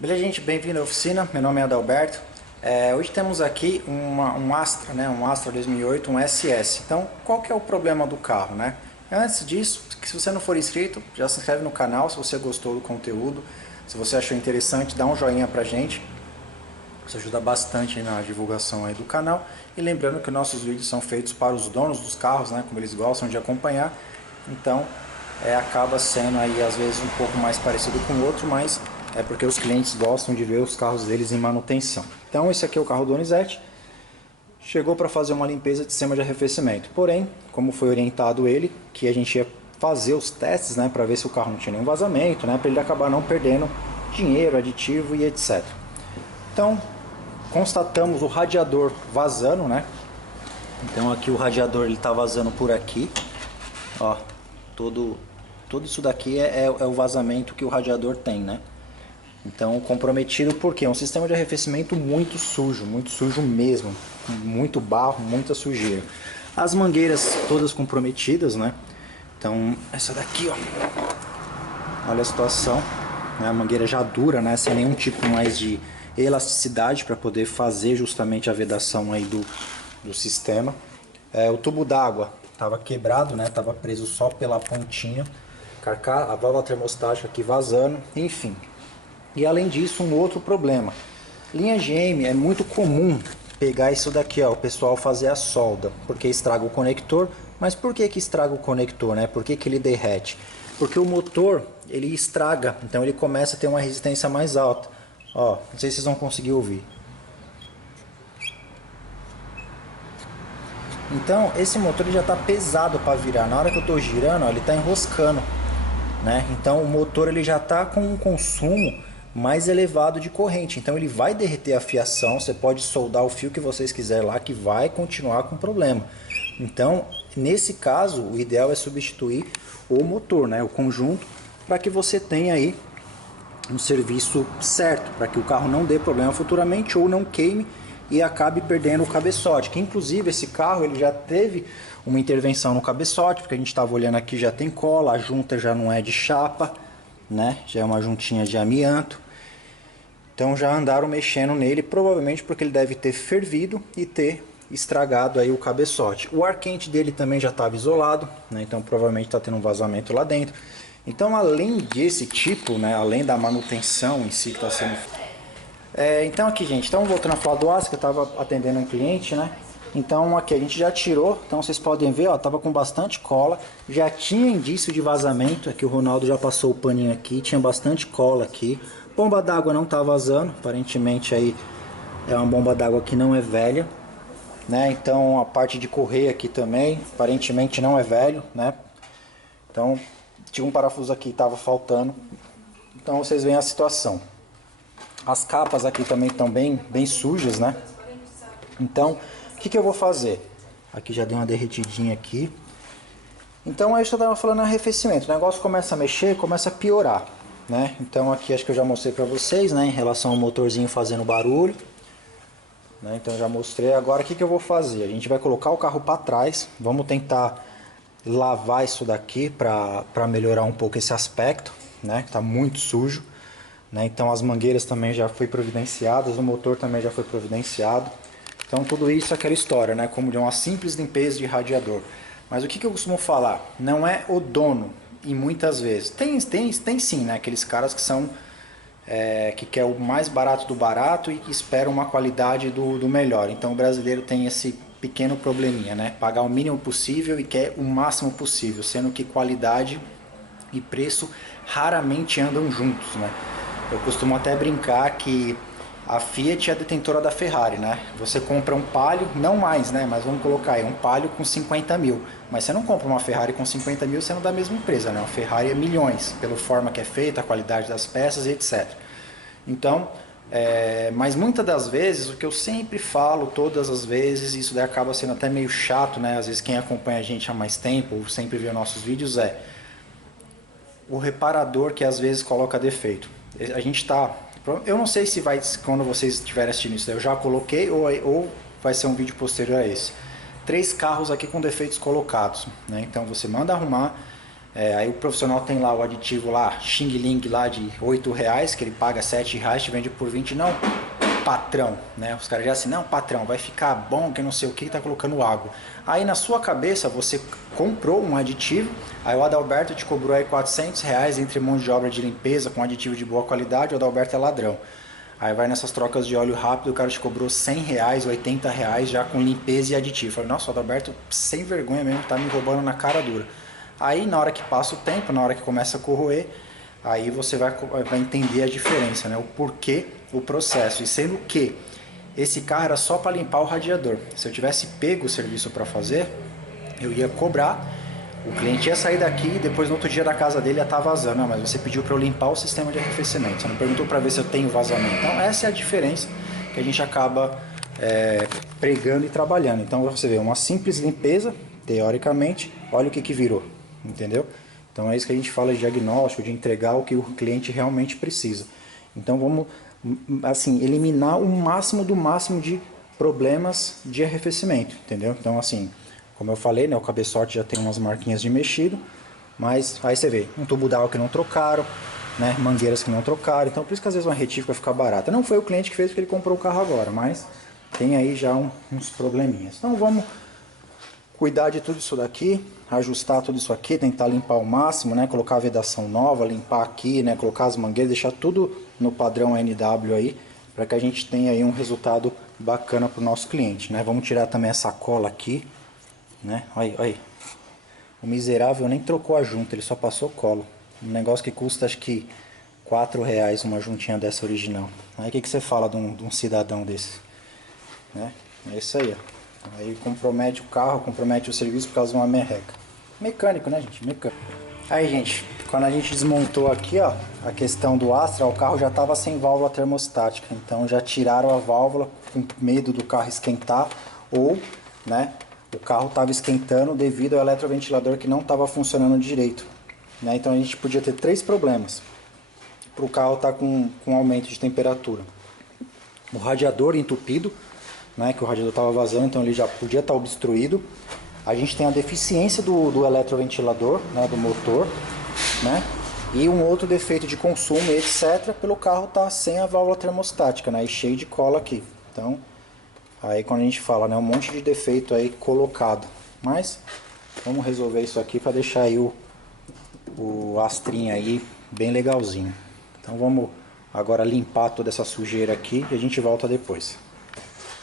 Beleza, gente? Bem-vindo à oficina. Meu nome é Adalberto. Hoje temos aqui um Astra, né? Um Astra 2008, um SS. Então, qual que é o problema do carro, né? Antes disso, se você não for inscrito, já se inscreve no canal se você gostou do conteúdo. Se você achou interessante, dá um joinha pra gente. Isso ajuda bastante na divulgação aí do canal. E lembrando que nossos vídeos são feitos para os donos dos carros, né? Como eles gostam de acompanhar. Então, acaba sendo aí às vezes um pouco mais parecido com o outro, mas é porque os clientes gostam de ver os carros deles em manutenção. Então esse aqui é o carro do Donizete. Chegou para fazer uma limpeza de sistema de arrefecimento. Porém, como foi orientado ele, que a gente ia fazer os testes, né, para ver se o carro não tinha nenhum vazamento, né, para ele acabar não perdendo dinheiro, aditivo e etc. Então, constatamos o radiador vazando, né? Então aqui o radiador ele está vazando por aqui, ó, tudo isso daqui é o vazamento que o radiador tem, né? Então comprometido porque é um sistema de arrefecimento muito sujo mesmo, com muito barro, muita sujeira. As mangueiras todas comprometidas, né? Então essa daqui, ó, olha a situação, né? A mangueira já dura, né? Sem nenhum tipo mais de elasticidade para poder fazer justamente a vedação aí do sistema. O tubo d'água estava quebrado, né? Tava preso só pela pontinha. A válvula termostática aqui vazando, enfim. E além disso, um outro problema. Linha GM é muito comum pegar isso daqui, ó, o pessoal fazer a solda, porque estraga o conector. Mas por que que estraga o conector, né? Por que que ele derrete? Porque o motor, ele estraga, então ele começa a ter uma resistência mais alta. Ó, não sei se vocês vão conseguir ouvir. Então, esse motor ele já está pesado para virar. Na hora que eu estou girando, ó, ele está enroscando, né? Então, o motor ele já está com um consumo mais elevado de corrente. Então, ele vai derreter a fiação. Você pode soldar o fio que vocês quiserem lá, que vai continuar com problema. Então, nesse caso, o ideal é substituir o motor, né? O conjunto, para que você tenha aí um serviço certo, para que o carro não dê problema futuramente ou não queime e acabe perdendo o cabeçote, que inclusive esse carro ele já teve uma intervenção no cabeçote, porque a gente estava olhando aqui, já tem cola, a junta já não é de chapa, né? Já é uma juntinha de amianto. Então já andaram mexendo nele, provavelmente porque ele deve ter fervido e ter estragado aí o cabeçote. O ar quente dele também já estava isolado, né? Então provavelmente está tendo um vazamento lá dentro. Então além desse tipo, né? Além da manutenção em si que está sendo então aqui, gente, então voltando a falar do aço, que eu estava atendendo um cliente, né? Então aqui a gente já tirou, então vocês podem ver, ó, tava com bastante cola, já tinha indício de vazamento, aqui o Ronaldo já passou o paninho aqui, tinha bastante cola aqui. Bomba d'água não tá vazando, aparentemente aí é uma bomba d'água que não é velha, né? Então a parte de correia aqui também, aparentemente não é velho, né? Então tinha um parafuso aqui que tava faltando, então vocês veem a situação. As capas aqui também estão bem sujas, né? Então, o que eu vou fazer? Aqui já deu uma derretidinha aqui. Então, aí eu estava falando arrefecimento. O negócio começa a mexer, começa a piorar, né? Então, aqui acho que eu já mostrei para vocês, né? Em relação ao motorzinho fazendo barulho. Né? Então, eu já mostrei. Agora, o que eu vou fazer? A gente vai colocar o carro para trás. Vamos tentar lavar isso daqui para melhorar um pouco esse aspecto, né? Tá muito sujo. Né? Então as mangueiras também já foi providenciadas, o motor também já foi providenciado. Então tudo isso é aquela história, né? Como de uma simples limpeza de radiador. Mas o que eu costumo falar? Não é o dono, e muitas vezes. Tem sim, né? Aqueles caras que são que quer o mais barato do barato e que esperam uma qualidade do melhor. Então o brasileiro tem esse pequeno probleminha, né? Pagar o mínimo possível e quer o máximo possível, sendo que qualidade e preço raramente andam juntos, né? Eu costumo até brincar que a Fiat é a detentora da Ferrari, né? Você compra um Palio, não mais, né? Mas vamos colocar aí um Palio com 50 mil. Mas você não compra uma Ferrari com 50 mil sendo da mesma empresa, né? Uma Ferrari é milhões, pela forma que é feita, a qualidade das peças e etc. Então, mas muitas das vezes, o que eu sempre falo, todas as vezes, isso daí acaba sendo até meio chato, né? Às vezes quem acompanha a gente há mais tempo, ou sempre vê nossos vídeos, o reparador que às vezes coloca defeito. A gente tá, eu não sei se vai, quando vocês estiverem assistindo isso, eu já coloquei ou vai ser um vídeo posterior a esse. 3 carros aqui com defeitos colocados, né? Então você manda arrumar, Aí o profissional tem lá o aditivo lá, Xing Ling lá de R$8, que ele paga R$7, te vende por 20, não, patrão, né? Os caras já assim, não, patrão, vai ficar bom, que não sei o que, tá colocando água. Aí na sua cabeça você comprou um aditivo, aí o Adalberto te cobrou aí R$400 entre mão de obra de limpeza com aditivo de boa qualidade, o Adalberto é ladrão. Aí vai nessas trocas de óleo rápido, o cara te cobrou R$100, R$80 já com limpeza e aditivo. Eu falei, nossa, o Adalberto sem vergonha mesmo, tá me roubando na cara dura. Aí na hora que passa o tempo, na hora que começa a corroer, aí você vai entender a diferença, né? O porquê, o processo. E sendo que esse carro era só para limpar o radiador. Se eu tivesse pego o serviço para fazer, eu ia cobrar, o cliente ia sair daqui e depois no outro dia da casa dele ia estar vazando. Não, mas você pediu para eu limpar o sistema de arrefecimento, você não perguntou para ver se eu tenho vazamento. Então essa é a diferença que a gente acaba pregando e trabalhando. Então você vê, uma simples limpeza, teoricamente, olha o que virou, entendeu? Então é isso que a gente fala de diagnóstico, de entregar o que o cliente realmente precisa. Então vamos, assim, eliminar o máximo do máximo de problemas de arrefecimento, entendeu? Então assim, como eu falei, né, o cabeçote já tem umas marquinhas de mexido, mas aí você vê, um tubo d'água que não trocaram, né, mangueiras que não trocaram, então por isso que às vezes uma retífica fica barata. Não foi o cliente que fez porque ele comprou o carro agora, mas tem aí já uns probleminhas. Então vamos cuidar de tudo isso daqui, ajustar tudo isso aqui, tentar limpar ao máximo, né, colocar a vedação nova, limpar aqui, né, colocar as mangueiras, deixar tudo no padrão NW aí, para que a gente tenha aí um resultado bacana para o nosso cliente, né. Vamos tirar também essa cola aqui, né, aí. O miserável nem trocou a junta, ele só passou cola. Um negócio que custa acho que R$4 uma juntinha dessa original. Aí o que você fala de um cidadão desse? Né? É isso aí, ó. Aí compromete o carro, compromete o serviço por causa de uma merreca. Mecânico, né, gente? Mecânico. Aí, gente, quando a gente desmontou aqui, ó, a questão do Astra, o carro já estava sem válvula termostática. Então já tiraram a válvula com medo do carro esquentar ou, né, o carro estava esquentando devido ao eletroventilador que não estava funcionando direito, né? Então a gente podia ter 3 problemas para o carro estar com aumento de temperatura: o radiador entupido, né, que o radiador estava vazando, então ele já podia estar obstruído. A gente tem a deficiência do eletroventilador, né, do motor, né, e um outro defeito de consumo, etc, pelo carro estar sem a válvula termostática, né, e cheio de cola aqui. Então aí quando a gente fala, né, um monte de defeito aí colocado, mas vamos resolver isso aqui para deixar aí o Astrinha aí bem legalzinho. Então vamos agora limpar toda essa sujeira aqui e a gente volta depois.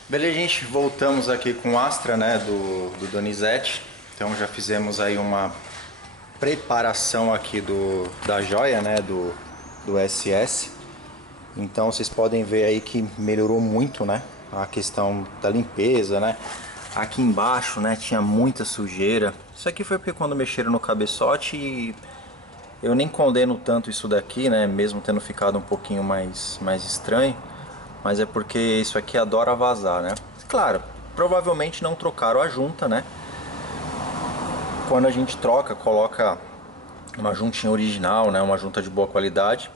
Beleza, gente, voltamos aqui com o Astra, né, do Donizete. Então já fizemos aí uma preparação aqui da joia, né, do SS. Então vocês podem ver aí que melhorou muito, né, a questão da limpeza, né. Aqui embaixo, né, tinha muita sujeira. Isso aqui foi porque quando mexeram no cabeçote, eu nem condeno tanto isso daqui, né, mesmo tendo ficado um pouquinho mais estranho. Mas é porque isso aqui adora vazar, né. Claro, provavelmente não trocaram a junta, né. Quando a gente troca, coloca uma juntinha original, né, uma junta de boa qualidade,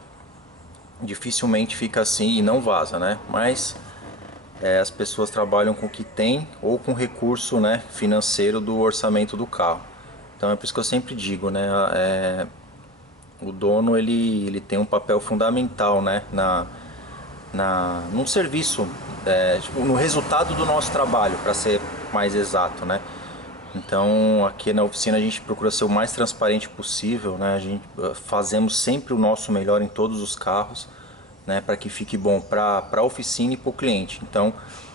dificilmente fica assim e não vaza, né. Mas as pessoas trabalham com o que tem ou com recurso, né, financeiro do orçamento do carro. Então é por isso que eu sempre digo, né, o dono ele tem um papel fundamental, né, no serviço, tipo, no resultado do nosso trabalho, para ser mais exato, né. Então aqui na oficina a gente procura ser o mais transparente possível, né. A gente fazemos sempre o nosso melhor em todos os carros, né, para que fique bom para a oficina e para o cliente. Então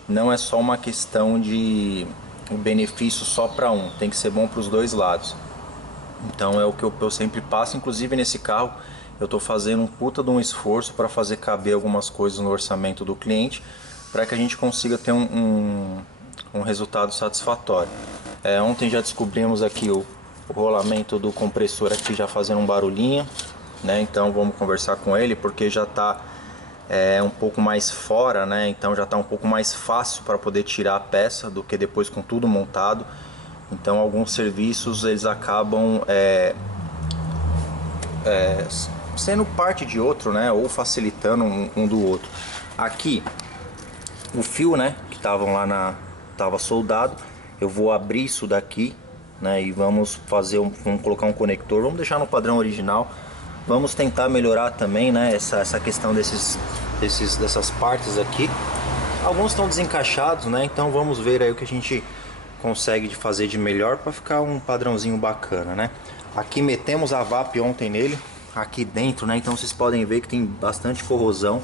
não é só uma questão de benefício só para um, tem que ser bom para os dois lados. Então é o que eu sempre passo. Inclusive nesse carro eu estou fazendo um puta de um esforço para fazer caber algumas coisas no orçamento do cliente, para que a gente consiga ter um resultado satisfatório. Ontem já descobrimos aqui o rolamento do compressor aqui já fazendo um barulhinho, né? Então vamos conversar com ele, porque já está um pouco mais fora, né? Então já está um pouco mais fácil para poder tirar a peça do que depois com tudo montado. Então alguns serviços eles acabam sendo parte de outro, né? Ou facilitando um do outro. Aqui o fio, né, que estavam lá tava soldado. Eu vou abrir isso daqui, né? E vamos vamos colocar um conector, vamos deixar no padrão original. Vamos tentar melhorar também, né, essa questão dessas partes aqui. Alguns estão desencaixados, né? Então vamos ver aí o que a gente consegue fazer de melhor para ficar um padrãozinho bacana, né? Aqui metemos a VAP ontem nele, aqui dentro, né? Então vocês podem ver que tem bastante corrosão.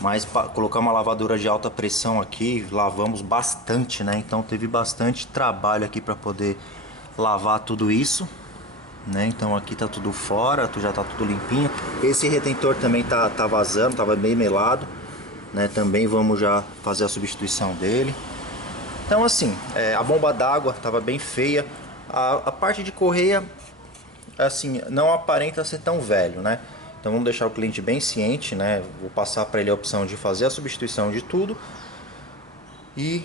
Mas para colocar uma lavadora de alta pressão aqui, lavamos bastante, né? Então teve bastante trabalho aqui para poder lavar tudo isso, né? Então aqui tá tudo fora, já tá tudo limpinho. Esse retentor também tá vazando, tava bem melado, né? Também vamos já fazer a substituição dele. Então assim, a bomba d'água tava bem feia. A parte de correia, assim, não aparenta ser tão velho, né? Então vamos deixar o cliente bem ciente, né? Vou passar para ele a opção de fazer a substituição de tudo e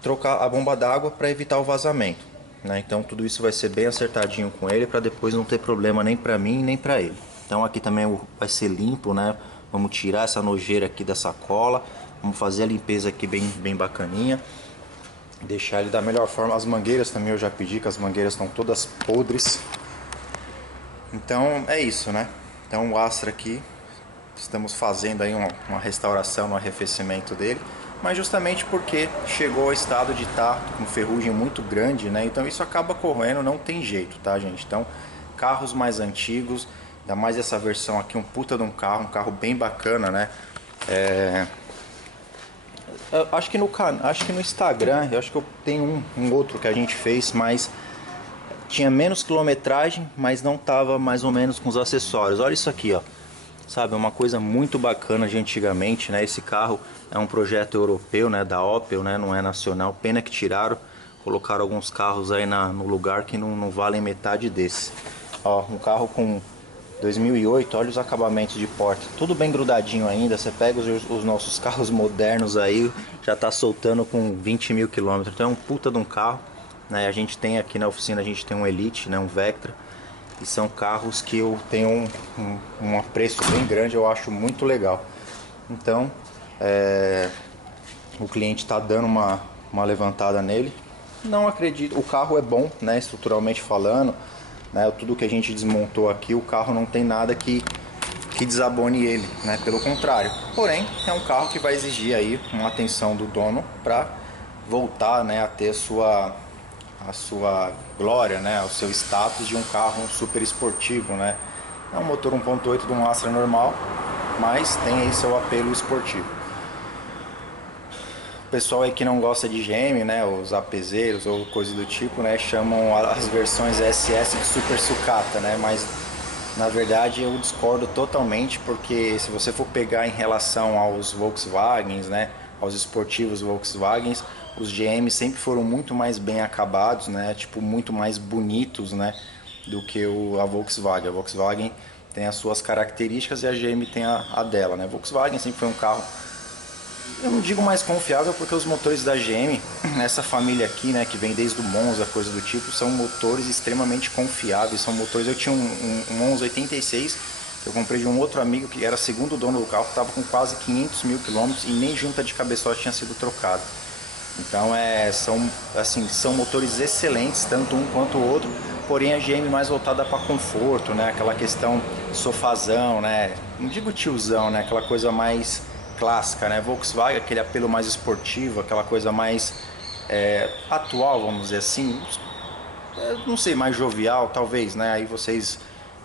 trocar a bomba d'água para evitar o vazamento, né? Então tudo isso vai ser bem acertadinho com ele para depois não ter problema nem para mim nem para ele. Então aqui também vai ser limpo, né? Vamos tirar essa nojeira aqui dessa cola, vamos fazer a limpeza aqui bem bacaninha, deixar ele da melhor forma. As mangueiras também eu já pedi, que as mangueiras estão todas podres. Então é isso, né? Então o Astra aqui, estamos fazendo aí uma restauração no arrefecimento dele, mas justamente porque chegou ao estado de estar com ferrugem muito grande, né? Então isso acaba corroendo, não tem jeito, tá, gente? Então carros mais antigos, ainda mais essa versão aqui, um puta de um carro bem bacana, né? Eu acho que no Instagram, eu acho que eu tenho um outro que a gente fez, mas tinha menos quilometragem, mas não tava mais ou menos com os acessórios. Olha isso aqui, ó. Sabe, uma coisa muito bacana de antigamente, né? Esse carro é um projeto europeu, né? Da Opel, né? Não é nacional. Pena que tiraram, colocaram alguns carros aí no lugar que não valem metade desse. Ó, um carro com 2008, olha os acabamentos de porta. Tudo bem grudadinho ainda. Você pega os nossos carros modernos aí, já tá soltando com 20 mil quilômetros. Então é um puta de um carro. Né, a gente tem aqui na oficina, a gente tem um Elite, né, um Vectra, e são carros que eu tenho um apreço bem grande, eu acho muito legal. Então o cliente está dando uma levantada nele. Não acredito, o carro é bom, né, estruturalmente falando, né, tudo que a gente desmontou aqui, o carro não tem nada que desabone ele, né, pelo contrário. Porém, é um carro que vai exigir aí uma atenção do dono para voltar, né, a ter a sua glória, né, o seu status de um carro super esportivo, né? É um motor 1.8 de um Astra normal, mas tem aí seu apelo esportivo. O pessoal aí que não gosta de GM, né, os APZeiros ou coisa do tipo, né, chamam as versões SS de super sucata, né? Mas na verdade eu discordo totalmente, porque se você for pegar em relação aos Volkswagens, né, aos esportivos Volkswagens, os GM sempre foram muito mais bem acabados, né? Tipo, muito mais bonitos, né? Do que a Volkswagen. A Volkswagen tem as suas características e a GM tem a dela, né? A Volkswagen sempre foi um carro, eu não digo mais confiável, porque os motores da GM, essa família aqui, né, que vem desde o Monza, coisa do tipo, são motores extremamente confiáveis. São motores, eu tinha um Monza 86, que eu comprei de um outro amigo que era segundo dono do carro, que estava com quase 500 mil quilômetros e nem junta de cabeçote tinha sido trocado. Então são motores excelentes, tanto um quanto o outro, porém a GM mais voltada para conforto, né? Aquela questão sofazão, né? Não digo tiozão, né? Aquela coisa mais clássica, né? Volkswagen, aquele apelo mais esportivo, aquela coisa mais atual, vamos dizer assim, não sei, mais jovial talvez, né? Aí vocês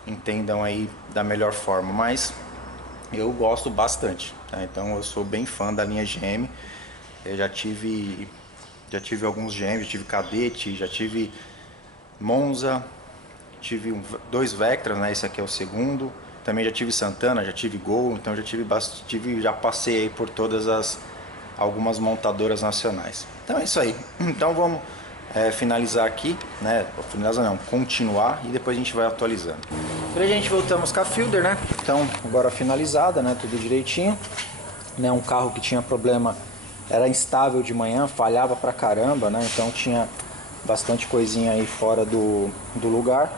entendam aí da melhor forma, mas eu gosto bastante, tá? Então eu sou bem fã da linha GM. Eu já tive alguns GM, já tive Cadete, já tive Monza, tive dois Vectras, né? Esse aqui é o segundo. Também já tive Santana, já tive Gol, então já passei aí por algumas montadoras nacionais. Então é isso aí. Então vamos finalizar aqui, né? Finalizar não, continuar, e depois a gente vai atualizando. Pra gente voltamos com a Fielder, né? Então agora finalizada, né? Tudo direitinho, né? Um carro que tinha problema, era instável de manhã, falhava pra caramba, né? Então tinha bastante coisinha aí fora do lugar.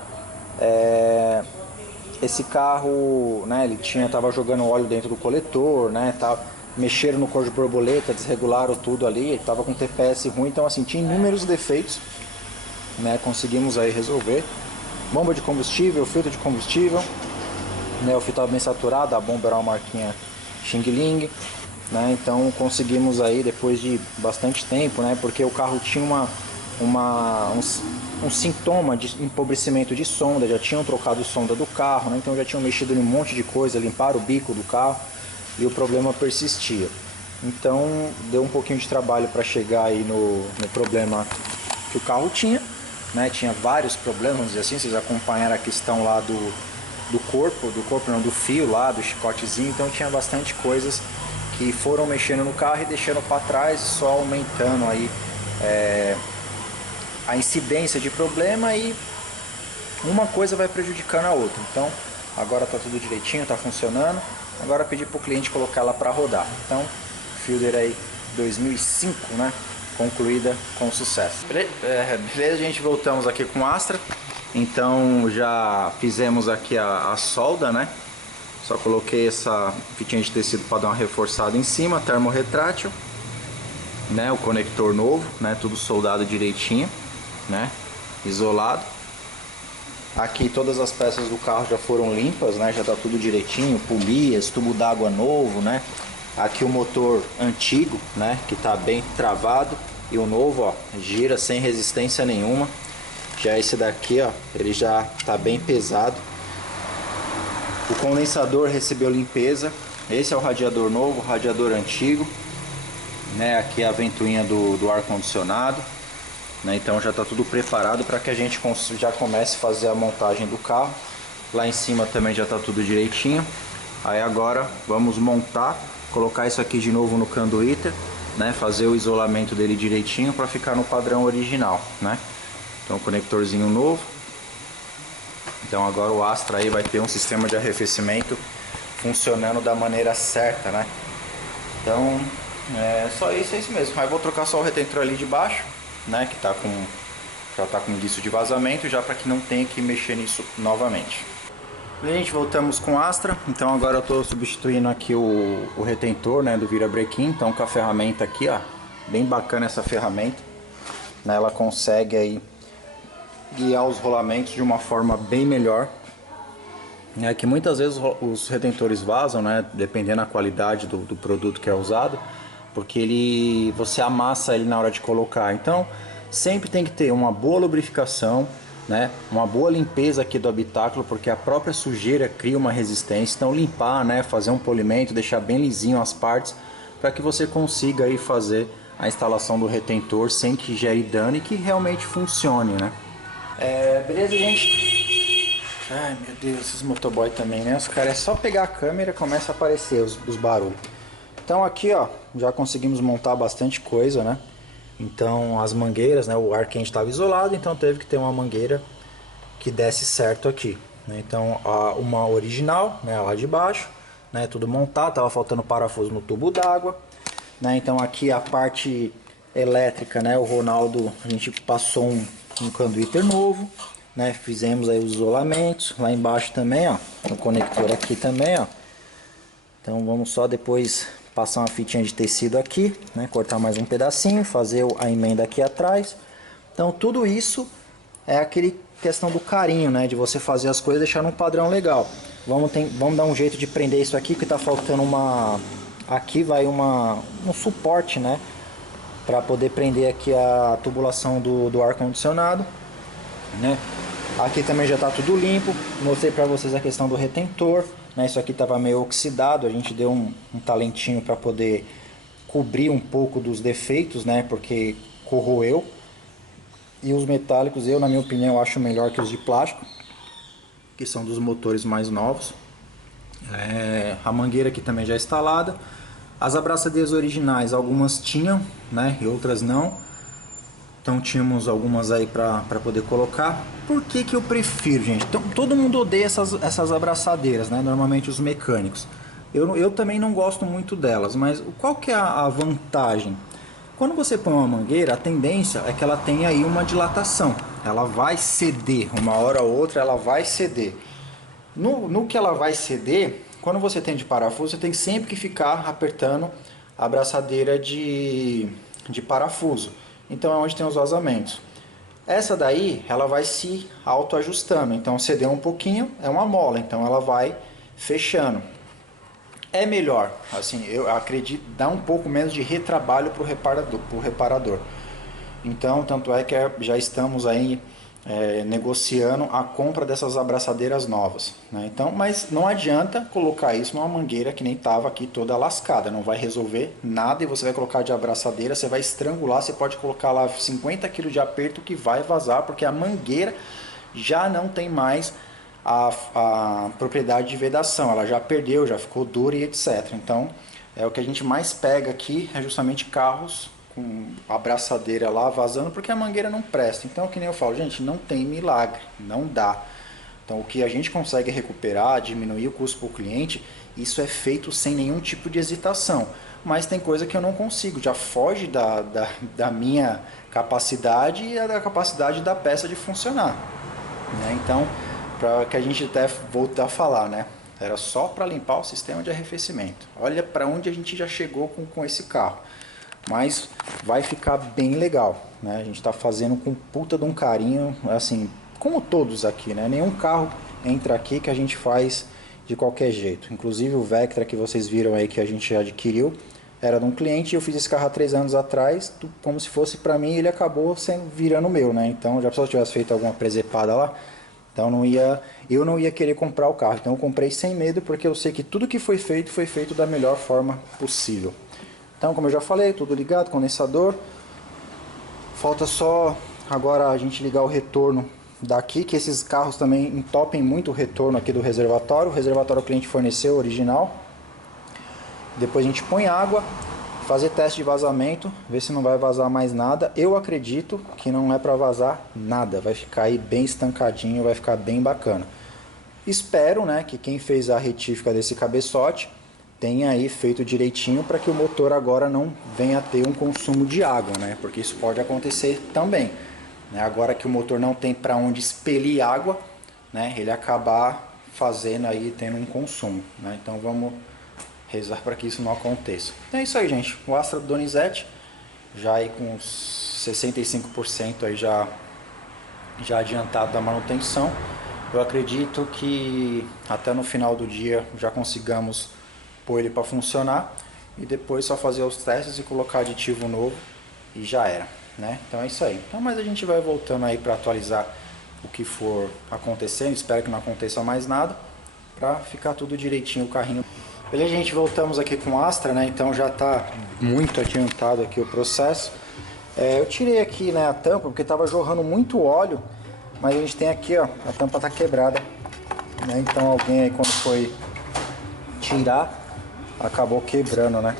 Esse carro, né, ele tava jogando óleo dentro do coletor, né, mexeram no cor de borboleta, desregularam tudo ali, ele tava com TPS ruim, então assim, tinha inúmeros defeitos. né? Conseguimos aí resolver. Bomba de combustível, filtro de combustível, né? O filtro estava bem saturado, a bomba era uma marquinha Xing Ling, né? Então conseguimos aí depois de bastante tempo, né? Porque o carro tinha um sintoma de empobrecimento de sonda, já tinham trocado sonda do carro, né? Então já tinham mexido em um monte de coisa, limparam o bico do carro e o problema persistia. Então deu um pouquinho de trabalho para chegar aí no problema que o carro tinha, né? Tinha vários problemas, vamos dizer assim, vocês acompanharam a questão lá do corpo não, do fio lá, do chicotezinho, então tinha bastante coisas que foram mexendo no carro e deixando para trás, só aumentando aí a incidência de problema, e uma coisa vai prejudicando a outra. Então agora está tudo direitinho, está funcionando. Agora pedir para o cliente colocar ela para rodar. Então Fielder aí 2005, né, concluída com sucesso. Beleza, gente, voltamos aqui com a Astra. Então já fizemos aqui a solda, né? Só coloquei essa fitinha de tecido para dar uma reforçada em cima, termorretrátil, né? O conector novo, né? Tudo soldado direitinho, né? Isolado. Aqui todas as peças do carro já foram limpas, né? Já tá tudo direitinho, polias, tubo d'água novo, né? Aqui o motor antigo, né? Que tá bem travado, e o novo, ó, gira sem resistência nenhuma. Já esse daqui, ó, ele já tá bem pesado. O condensador recebeu limpeza. Esse é o radiador novo, o radiador antigo, né? Aqui é a ventoinha do ar condicionado, né? Então já está tudo preparado para que a gente já comece a fazer a montagem do carro. Lá em cima também já está tudo direitinho. Aí agora vamos montar, colocar isso aqui de novo no Canduíter, né? Fazer o isolamento dele direitinho para ficar no padrão original, né? Então conectorzinho novo. Então agora o Astra aí vai ter um sistema de arrefecimento funcionando da maneira certa, né? Então só isso, é isso mesmo. Aí eu vou trocar só o retentor ali de baixo, né? Que tá já tá com indício de vazamento, já para que não tenha que mexer nisso novamente. Bem, gente, voltamos com o Astra. Então agora eu estou substituindo aqui o retentor, né, do virabrequim. Então com a ferramenta aqui, ó, bem bacana essa ferramenta, né? Ela consegue aí guiar os rolamentos de uma forma bem melhor. É que muitas vezes os retentores vazam, né, dependendo da qualidade do produto que é usado, porque você amassa ele na hora de colocar. Então sempre tem que ter uma boa lubrificação, né, uma boa limpeza aqui do habitáculo, porque a própria sujeira cria uma resistência. Então limpar, né, fazer um polimento, deixar bem lisinho as partes, para que você consiga aí fazer a instalação do retentor sem que gere dano e que realmente funcione, né? Beleza, gente? Ai, meu Deus, esses motoboy também, né? Os caras, é só pegar a câmera e começa a aparecer os barulhos. Então aqui, ó, já conseguimos montar bastante coisa, né? Então as mangueiras, né? O ar quente estava isolado, então teve que ter uma mangueira que desse certo aqui, né? Então uma original, né? Lá de baixo, né? Tudo montado, tava faltando parafuso no tubo d'água, né? Então aqui a parte elétrica, né? O Ronaldo, a gente passou um Canduíter novo, né? Fizemos aí os isolamentos lá embaixo também, ó, no conector aqui também, ó. Então vamos só depois passar uma fitinha de tecido aqui, né? Cortar mais um pedacinho, fazer a emenda aqui atrás. Então tudo isso é aquele questão do carinho, né? De você fazer as coisas e deixar num padrão legal. Vamos dar um jeito de prender isso aqui, que tá faltando aqui vai um suporte, né? Para poder prender aqui a tubulação do ar condicionado, né? Aqui também já está tudo limpo. Mostrei para vocês a questão do retentor, né? Isso aqui estava meio oxidado, a gente deu um talentinho para poder cobrir um pouco dos defeitos, né? Porque corroeu. E os metálicos, na minha opinião, eu acho melhor que os de plástico, que são dos motores mais novos. A mangueira aqui também já é instalada. As abraçadeiras originais, algumas tinham, né, e outras não. Então tínhamos algumas aí para poder colocar. Por que eu prefiro, gente? Então, todo mundo odeia essas abraçadeiras, né? Normalmente os mecânicos. Eu também não gosto muito delas, mas qual que é a vantagem? Quando você põe uma mangueira, a tendência é que ela tenha aí uma dilatação. Ela vai ceder, uma hora ou outra ela vai ceder. No que ela vai ceder, quando você tem de parafuso, você tem sempre que ficar apertando a abraçadeira de parafuso. Então é onde tem os vazamentos. Essa daí, ela vai se autoajustando. Então, você deu um pouquinho, é uma mola, então ela vai fechando. É melhor, assim, eu acredito, dá um pouco menos de retrabalho para o reparador. Então, tanto é que já estamos aí negociando a compra dessas abraçadeiras novas, né? Então, mas não adianta colocar isso numa mangueira que nem estava aqui toda lascada, não vai resolver nada e você vai colocar de abraçadeira, você vai estrangular, você pode colocar lá 50 kg de aperto que vai vazar, porque a mangueira já não tem mais a propriedade de vedação, ela já perdeu, já ficou dura e etc. Então, o que a gente mais pega aqui é justamente carros com abraçadeira lá vazando, porque a mangueira não presta. Então, que nem eu falo, gente, não tem milagre, não dá. Então, o que a gente consegue recuperar, diminuir o custo para o cliente, isso é feito sem nenhum tipo de hesitação. Mas tem coisa que eu não consigo, já foge da minha capacidade e da capacidade da peça de funcionar, né? Então, para que a gente até voltar a falar, né? Era só para limpar o sistema de arrefecimento. Olha para onde a gente já chegou com esse carro. Mas vai ficar bem legal, né? A gente está fazendo com puta de um carinho, assim, como todos aqui, né? Nenhum carro entra aqui que a gente faz de qualquer jeito. Inclusive o Vectra que vocês viram aí que a gente adquiriu era de um cliente e eu fiz esse carro há 3 anos atrás, como se fosse para mim, e ele acabou virando meu, né? Então, já se eu tivesse feito alguma presepada lá, então eu não ia querer comprar o carro. Então eu comprei sem medo, porque eu sei que tudo que foi feito da melhor forma possível. Então, como eu já falei, tudo ligado, condensador. Falta só agora a gente ligar o retorno daqui, que esses carros também entopem muito o retorno aqui do reservatório. O reservatório o cliente forneceu, original. Depois a gente põe água, fazer teste de vazamento, ver se não vai vazar mais nada. Eu acredito que não é para vazar nada, vai ficar aí bem estancadinho, vai ficar bem bacana. Espero, né, que quem fez a retífica desse cabeçote tenha aí feito direitinho para que o motor agora não venha a ter um consumo de água, né? Porque isso pode acontecer também, né? Agora que o motor não tem para onde expelir água, né? Ele acabar fazendo aí, tendo um consumo, né? Então vamos rezar para que isso não aconteça. Então é isso aí, gente. O Astra do Donizete já aí com uns 65% aí já adiantado da manutenção. Eu acredito que até no final do dia já consigamos pôr ele para funcionar e depois só fazer os testes e colocar aditivo novo e já era, né? Então é isso aí. Então, mas a gente vai voltando aí para atualizar o que for acontecendo. Espero que não aconteça mais nada para ficar tudo direitinho o carrinho. Beleza, gente, voltamos aqui com o Astra, né? Então já está muito adiantado aqui o processo. Eu tirei aqui, né, a tampa porque estava jorrando muito óleo, mas a gente tem aqui, ó, a tampa tá quebrada, né? Então alguém aí quando foi tirar acabou quebrando, né?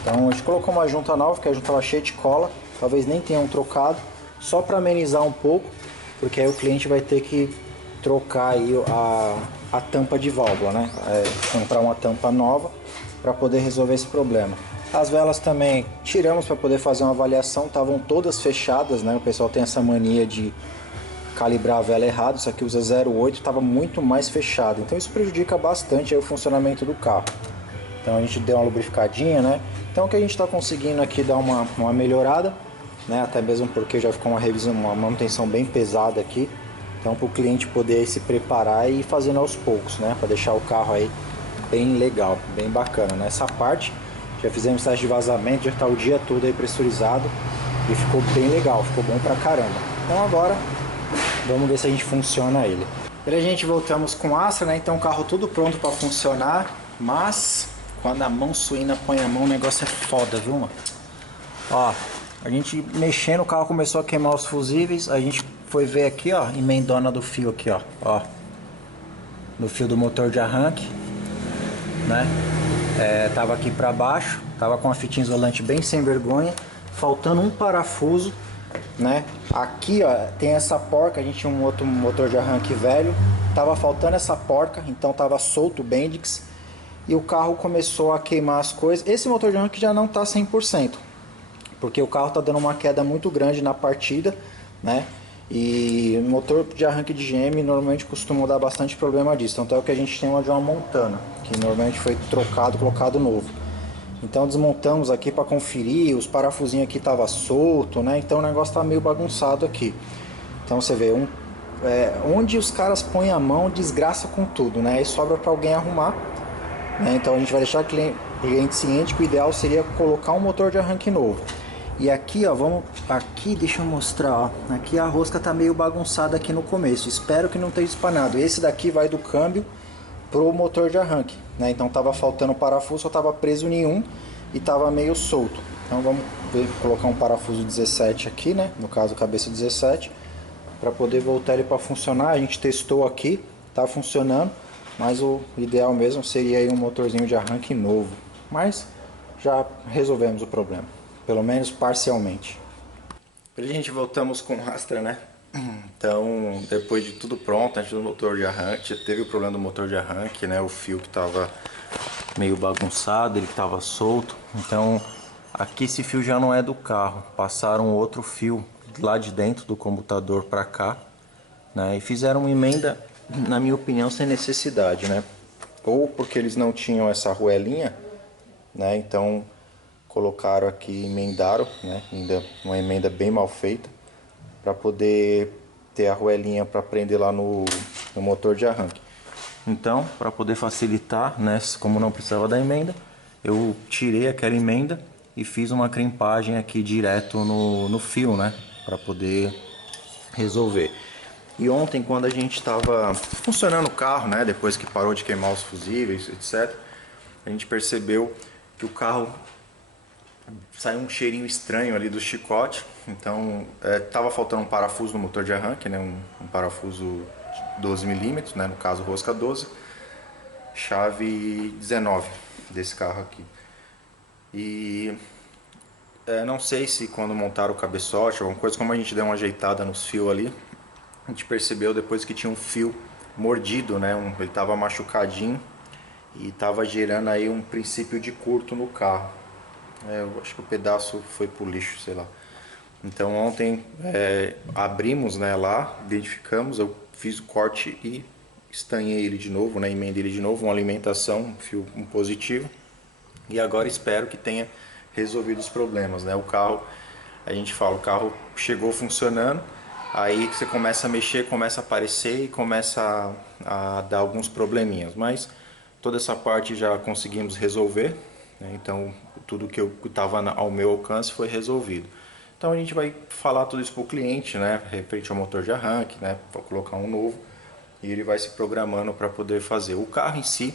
Então a gente colocou uma junta nova, que a junta estava cheia de cola, talvez nem tenham trocado, só para amenizar um pouco, porque aí o cliente vai ter que trocar aí a tampa de válvula, né? Comprar uma tampa nova para poder resolver esse problema. As velas também tiramos para poder fazer uma avaliação, estavam todas fechadas, né? O pessoal tem essa mania de calibrar a vela errado, isso aqui usa 0,8, estava muito mais fechado, então isso prejudica bastante aí o funcionamento do carro. Então a gente deu uma lubrificadinha, né? Então o que a gente está conseguindo aqui dar uma melhorada, né? Até mesmo porque já ficou uma revisão, uma manutenção bem pesada aqui. Então para o cliente poder se preparar e ir fazendo aos poucos, né? Para deixar o carro aí bem legal, bem bacana. Nessa parte já fizemos teste de vazamento, já está o dia todo aí pressurizado e ficou bem legal, ficou bom pra caramba. Então agora vamos ver se a gente funciona ele. Beleza, gente, voltamos com o Astra, né? Então o carro tudo pronto para funcionar, mas quando a mão suína põe a mão, o negócio é foda, viu, mano? Ó, a gente mexendo, o carro começou a queimar os fusíveis, a gente foi ver aqui, ó, emendona do fio aqui, ó, no fio do motor de arranque, né? Tava aqui pra baixo, tava com a fitinha isolante bem sem vergonha, faltando um parafuso, né? Aqui, ó, tem essa porca, a gente tinha um outro motor de arranque velho, tava faltando essa porca, então tava solto o Bendix e o carro começou a queimar as coisas. Esse motor de arranque já não tá 100%, porque o carro tá dando uma queda muito grande na partida, né? E o motor de arranque de GM normalmente costuma dar bastante problema disso. Então é o que a gente tem de uma Montana, que normalmente foi trocado, colocado novo. Então desmontamos aqui para conferir, os parafusinhos aqui tava solto, né? Então o negócio tá meio bagunçado aqui. Então você vê, onde os caras põem a mão, desgraça com tudo, né? E sobra para alguém arrumar, né? Então a gente vai deixar o cliente ciente que o ideal seria colocar um motor de arranque novo. E aqui, ó, deixa eu mostrar, ó. Aqui a rosca tá meio bagunçada aqui no começo. Espero que não tenha espanado. Esse daqui vai do câmbio pro motor de arranque, né? Então tava faltando parafuso, só tava preso nenhum e tava meio solto. Então vamos colocar um parafuso 17 aqui, né? No caso, cabeça 17, para poder voltar ele para funcionar. A gente testou aqui, tá funcionando, mas o ideal mesmo seria aí um motorzinho de arranque novo. Mas já resolvemos o problema, pelo menos parcialmente. Gente, voltamos com o Astra, né? Então, depois de tudo pronto, antes do motor de arranque, teve o problema do motor de arranque, né? O fio que estava meio bagunçado, ele estava solto. Então, aqui esse fio já não é do carro. Passaram outro fio lá de dentro do computador para cá, né? E fizeram uma emenda, na minha opinião, sem necessidade, né? Ou porque eles não tinham essa arruelinha, né? Então, colocaram aqui, emendaram, né? Ainda uma emenda bem mal feita, para poder ter a arruelinha para prender lá no motor de arranque. Então, para poder facilitar, né, como não precisava da emenda, eu tirei aquela emenda e fiz uma crimpagem aqui direto no fio, né, para poder resolver. E ontem, quando a gente estava funcionando o carro, né, depois que parou de queimar os fusíveis, etc., a gente percebeu que o carro saiu um cheirinho estranho ali do chicote. Então tava faltando um parafuso no motor de arranque, né? Um parafuso 12mm, né? No caso rosca 12, chave 19 desse carro aqui. E não sei se quando montaram o cabeçote, alguma coisa, como a gente deu uma ajeitada nos fios ali, a gente percebeu depois que tinha um fio mordido, né? Ele tava machucadinho e tava gerando aí um princípio de curto no carro. Eu acho que o pedaço foi pro lixo, sei lá. Então ontem abrimos, né, lá, identificamos, eu fiz o corte e estanhei ele de novo, né, emendei ele de novo, uma alimentação, um fio positivo. E agora espero que tenha resolvido os problemas, né? O carro, a gente fala, o carro chegou funcionando, aí você começa a mexer, começa a aparecer e começa a dar alguns probleminhas, mas toda essa parte já conseguimos resolver, né? Então tudo que estava ao meu alcance foi resolvido. Então a gente vai falar tudo isso para o cliente, né, referente ao motor de arranque, né, para colocar um novo, e ele vai se programando para poder fazer. O carro em si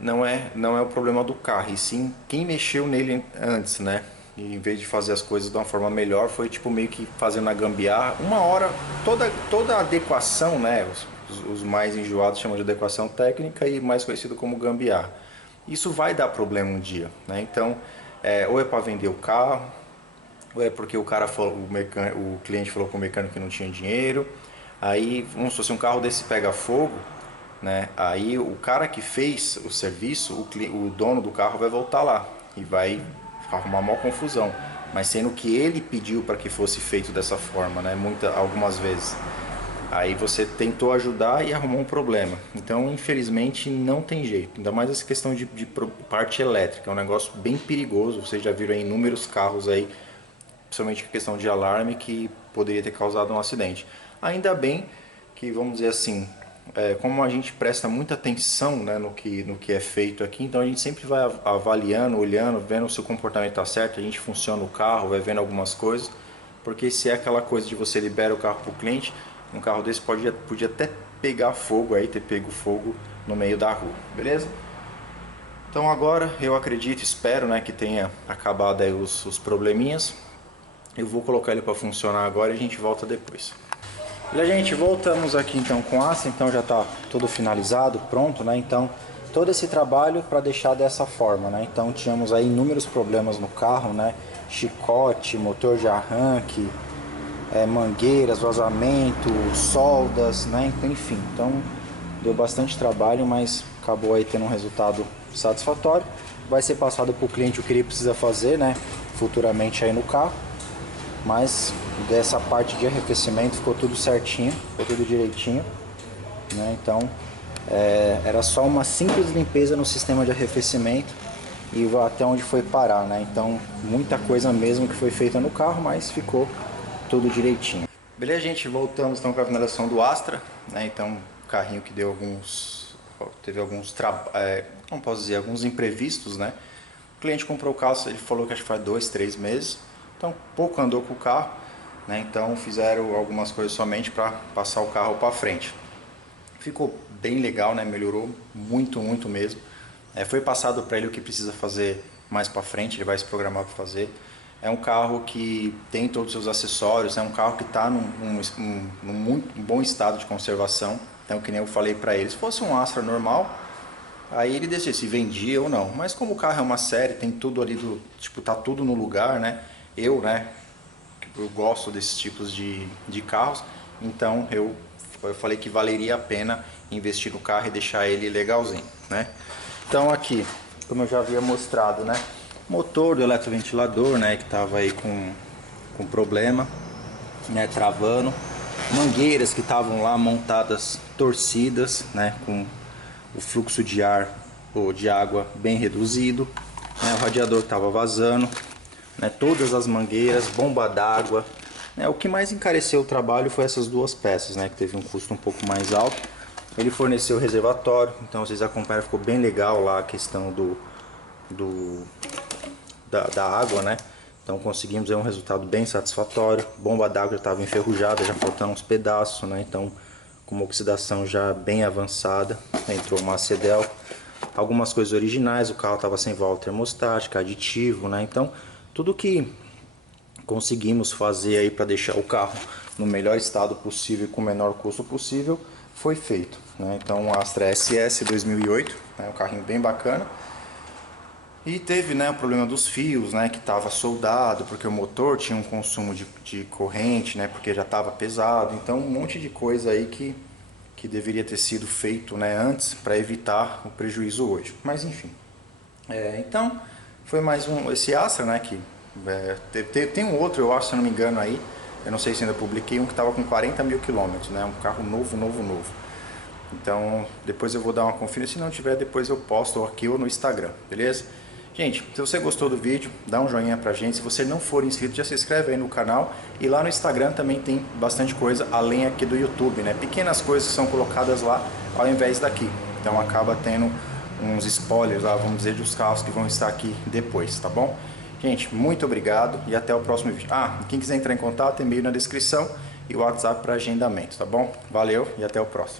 não é o problema do carro, e sim quem mexeu nele antes, né? E em vez de fazer as coisas de uma forma melhor, foi tipo meio que fazendo a gambiarra. Uma hora, toda a adequação, né, os mais enjoados chamam de adequação técnica e mais conhecido como gambiarra. Isso vai dar problema um dia, né? Então, ou é para vender o carro, ou é porque o cara falou, o cliente falou com o mecânico que não tinha dinheiro. Aí, vamos supor, se um carro desse pega fogo, né? Aí o cara que fez o serviço, o dono do carro vai voltar lá e vai arrumar uma confusão, mas sendo que ele pediu para que fosse feito dessa forma, né? Algumas vezes. Aí você tentou ajudar e arrumou um problema. Então, infelizmente, não tem jeito. Ainda mais essa questão de parte elétrica. É um negócio bem perigoso. Vocês já viram aí inúmeros carros aí, principalmente a questão de alarme, que poderia ter causado um acidente. Ainda bem que, vamos dizer assim, como a gente presta muita atenção, né, no que é feito aqui, então a gente sempre vai avaliando, olhando, vendo se o comportamento está certo, a gente funciona o carro, vai vendo algumas coisas. Porque se é aquela coisa de você libera o carro para o cliente, um carro desse podia até pegar fogo aí, ter pego fogo no meio da rua, beleza? Então agora eu acredito, espero, né, que tenha acabado aí os probleminhas. Eu vou colocar ele para funcionar agora e a gente volta depois. E a gente voltamos aqui então com a Astra, então já está tudo finalizado, pronto, né? Então todo esse trabalho para deixar dessa forma, né? Então tínhamos aí inúmeros problemas no carro, né? Chicote, motor de arranque, mangueiras, vazamento, soldas, né? Enfim, então deu bastante trabalho, mas acabou aí tendo um resultado satisfatório. Vai ser passado para o cliente o que ele precisa fazer, né? Futuramente aí no carro. Mas dessa parte de arrefecimento ficou tudo certinho, ficou tudo direitinho, né? Então era só uma simples limpeza no sistema de arrefecimento e até onde foi parar, né? Então muita coisa mesmo que foi feita no carro, mas ficou tudo direitinho. Beleza, gente? Voltamos então com a finalização do Astra, né? Então, carrinho que deu teve alguns, como posso dizer, alguns imprevistos, né? O cliente comprou o carro, ele falou que acho que faz 2, 3 meses, então pouco andou com o carro, né? Então fizeram algumas coisas somente para passar o carro para frente. Ficou bem legal, né? Melhorou muito, muito mesmo. Foi passado para ele o que precisa fazer mais para frente, ele vai se programar para fazer. É um carro que tem todos os seus acessórios, é um carro que está num muito bom estado de conservação. Então, que nem eu falei para ele, se fosse um Astra normal, aí ele decidia se vendia ou não. Mas como o carro é uma série, tem tudo ali tipo, tá tudo no lugar, né? Né, eu gosto desses tipos de carros, então eu falei que valeria a pena investir no carro e deixar ele legalzinho, né? Então aqui, como eu já havia mostrado, né? Motor do eletroventilador, né? Que tava aí com problema, né? Travando. Mangueiras que estavam lá montadas torcidas, né? Com o fluxo de ar ou de água bem reduzido, né? O radiador estava vazando, né? Todas as mangueiras, bomba d'água, né? O que mais encareceu o trabalho foi essas duas peças, né? Que teve um custo um pouco mais alto. Ele forneceu o reservatório, então vocês acompanham, ficou bem legal lá a questão da água, né? Então conseguimos aí um resultado bem satisfatório. Bomba d'água já estava enferrujada, já faltando uns pedaços, né? Então com uma oxidação já bem avançada, entrou uma Cedel. Algumas coisas originais, o carro estava sem válvula termostática, aditivo, né? Então tudo que conseguimos fazer aí para deixar o carro no melhor estado possível e com o menor custo possível foi feito, né? Então o Astra SS 2008, né? Um carrinho bem bacana. E teve, né, o problema dos fios, né, que estava soldado, porque o motor tinha um consumo de corrente, né, porque já estava pesado. Então um monte de coisa aí que deveria ter sido feito, né, antes para evitar o prejuízo hoje. Mas enfim. Então foi mais esse Astra, né, que tem um outro, eu acho, se eu não me engano aí, eu não sei se ainda publiquei, um que estava com 40 mil quilômetros, né, um carro novo. Então depois eu vou dar uma conferida, se não tiver depois eu posto aqui ou no Instagram, beleza? Gente, se você gostou do vídeo, dá um joinha pra gente. Se você não for inscrito, já se inscreve aí no canal. E lá no Instagram também tem bastante coisa, além aqui do YouTube, né? Pequenas coisas que são colocadas lá ao invés daqui. Então acaba tendo uns spoilers lá, vamos dizer, dos carros que vão estar aqui depois, tá bom? Gente, muito obrigado e até o próximo vídeo. Quem quiser entrar em contato, e-mail na descrição e o WhatsApp para agendamento, tá bom? Valeu e até o próximo.